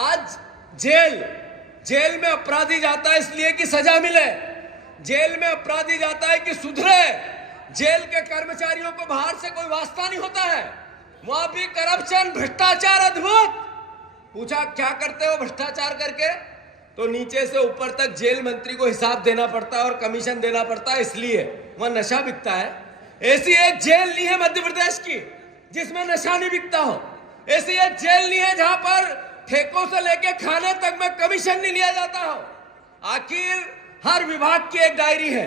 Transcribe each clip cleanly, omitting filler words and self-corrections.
आज जेल में अपराधी जाता है इसलिए कि सजा मिले, जेल में अपराधी जाता है कि सुधरे। जेल के कर्मचारियों को बाहर से कोई वास्ता नहीं होता है, वहां भी करप्शन, भ्रष्टाचार अद्भुत। पूछा क्या करते हो भ्रष्टाचार करके, तो नीचे से ऊपर तक जेल मंत्री को हिसाब देना पड़ता है और कमीशन देना पड़ता है, इसलिए वहां नशा बिकता है। ऐसी एक जेल नहीं है मध्य प्रदेश की जिसमें नशा नहीं बिकता हो, ऐसी एक जेल नहीं है जहां पर ठेकों से लेके खाने तक में कमीशन नहीं लिया जाता हो। आखिर हर विभाग की एक डायरी है,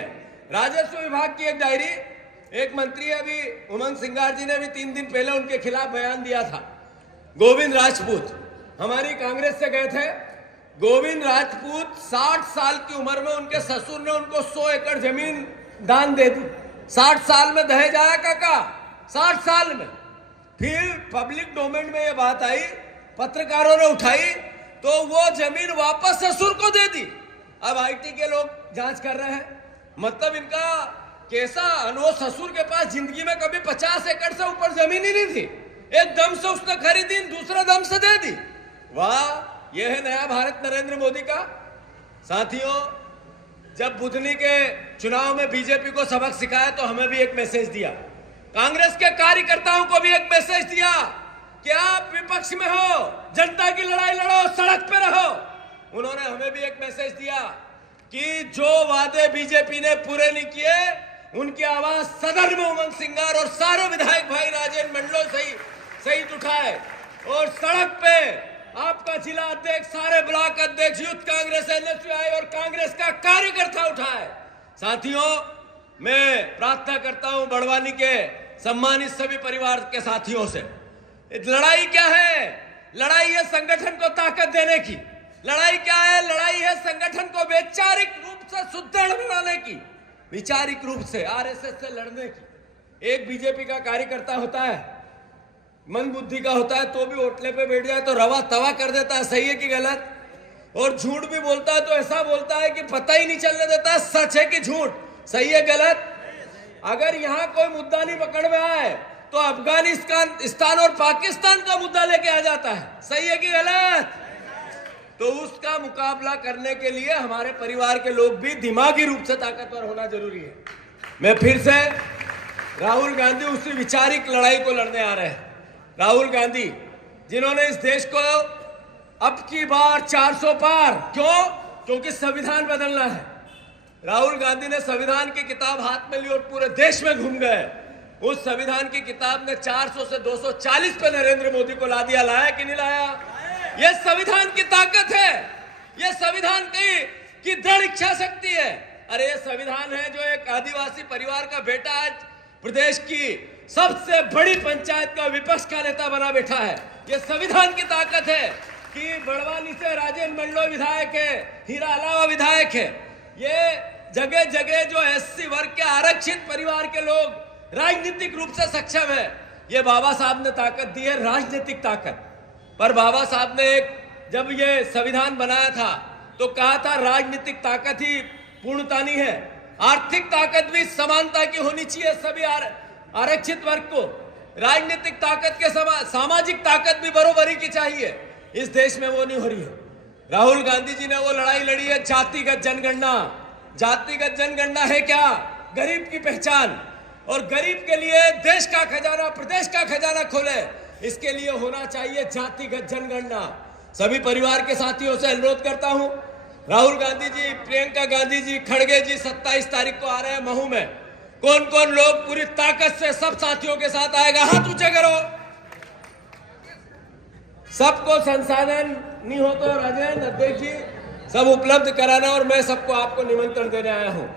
राजस्व विभाग की एक डायरी। एक मंत्री अभी उमंग सिंगार जी ने भी 3 दिन पहले उनके खिलाफ बयान दिया था। गोविंद राजपूत हमारी कांग्रेस से गए थे। गोविंद राजपूत 60 साल की उम्र में उनके ससुर ने उनको 100 एकड़ जमीन दान दे दी। 60 साल में दहेज आया काका, 60 साल में। फिर पब्लिक डोमेन में ये बात आई, पत्रकारों ने उठाई, तो वो जमीन वापस ससुर को दे दी। अब आईटी के लोग जांच कर रहे हैं, मतलब इनका कैसा अनुभव। ससुर के पास जिंदगी में कभी 50 एकड़ से ऊपर जमीन ही नहीं थी, एक दम से उसने खरीदी, दूसरे दम से दे दी। वाह, यह है नया भारत नरेंद्र मोदी का। साथियों, जब बुधनी के चुनाव में बीजेपी को सबक सिखाया तो हमें भी एक मैसेज दिया, कांग्रेस के कार्यकर्ताओं को भी एक मैसेज दिया कि आप विपक्ष में हो, जनता की लड़ाई लड़ो, सड़क पे रहो। उन्होंने हमें भी एक मैसेज दिया कि जो वादे बीजेपी ने पूरे नहीं किए, उनकी आवाज सदन में उमंग सिंगार और सारे विधायक भाई राजेंद्र मंडलों सहित उठाए, और सड़क पे आपका जिला अध्यक्ष, सारे ब्लॉक अध्यक्ष, यूथ कांग्रेस, एनएसयूआई और कांग्रेस का कार्यकर्ता उठाए। साथियों, मैं प्रार्थना करता हूं बड़वानी के सम्मानित सभी परिवार के साथियों से, लड़ाई क्या है? लड़ाई है संगठन को ताकत देने की। लड़ाई क्या है? लड़ाई है संगठन को वैचारिक रूप से सुदृढ़ बनाने की, वैचारिक रूप से आरएसएस से लड़ने की। एक बीजेपी का कार्यकर्ता होता है, मन बुद्धि का होता है, तो भी होटले पे बैठ जाए तो रवा तवा कर देता है, सही है कि गलत? और झूठ भी बोलता है तो ऐसा बोलता है कि पता ही नहीं चलने देता है सच है कि झूठ, सही है गलत? अगर यहाँ कोई मुद्दा नहीं पकड़ में आए तो अफगानिस्तान और पाकिस्तान का मुद्दा लेके आ जाता है, सही है कि गलत? तो उसका मुकाबला करने के लिए हमारे परिवार के लोग भी दिमागी रूप से ताकतवर होना जरूरी है। मैं फिर से राहुल गांधी उसी वैचारिक लड़ाई को लड़ने आ रहे हैं। राहुल गांधी जिन्होंने इस देश को अब की बार 400 पार, क्यों? क्योंकि संविधान बदलना है। राहुल गांधी ने संविधान की किताब हाथ में ली और पूरे देश में घूम गए। उस संविधान की किताब ने 400 से 240 पे नरेंद्र मोदी को ला दिया। लाया कि नहीं लाया? यह संविधान की ताकत है, यह संविधान की दृढ़ इच्छा शक्ति है। अरे ये संविधान है जो एक आदिवासी परिवार का बेटा आज प्रदेश की सबसे बड़ी पंचायत का विपक्ष का नेता बना बैठा है। यह संविधान की ताकत है कि बड़वानी से राजेंद्र मंडलो विधायक है, हीरा अलावा विधायक है। ये जगह जगह जो एससी वर्ग के आरक्षित परिवार के लोग राजनीतिक रूप से सक्षम है, ये बाबा साहब ने ताकत दी है, राजनीतिक ताकत। पर बाबा साहब ने जब ये संविधान बनाया था तो कहा था राजनीतिक ताकत ही पूर्णता नहीं है, आर्थिक ताकत भी समानता की होनी चाहिए सभी आरक्षित वर्ग को। राजनीतिक ताकत के सामाजिक ताकत भी बराबरी की चाहिए। इस देश में वो नहीं हो रही है। राहुल गांधी जी ने वो लड़ाई लड़ी है जातिगत जनगणना। जातिगत जनगणना है क्या? गरीब की पहचान, और गरीब के लिए देश का खजाना, प्रदेश का खजाना खोले, इसके लिए होना चाहिए जातिगत जनगणना। सभी परिवार के साथियों से अनुरोध करता हूं, राहुल गांधी जी, प्रियंका गांधी जी, खड़गे जी 27 तारीख को आ रहे हैं महू में। कौन कौन लोग पूरी ताकत से सब साथियों के साथ आएगा? हाथ ऊंचे करो। सबको संसाधन नहीं हो तो राजेंद्र अध्यक्ष जी सब उपलब्ध कराना, और मैं सबको आपको निमंत्रण देने आया हूं।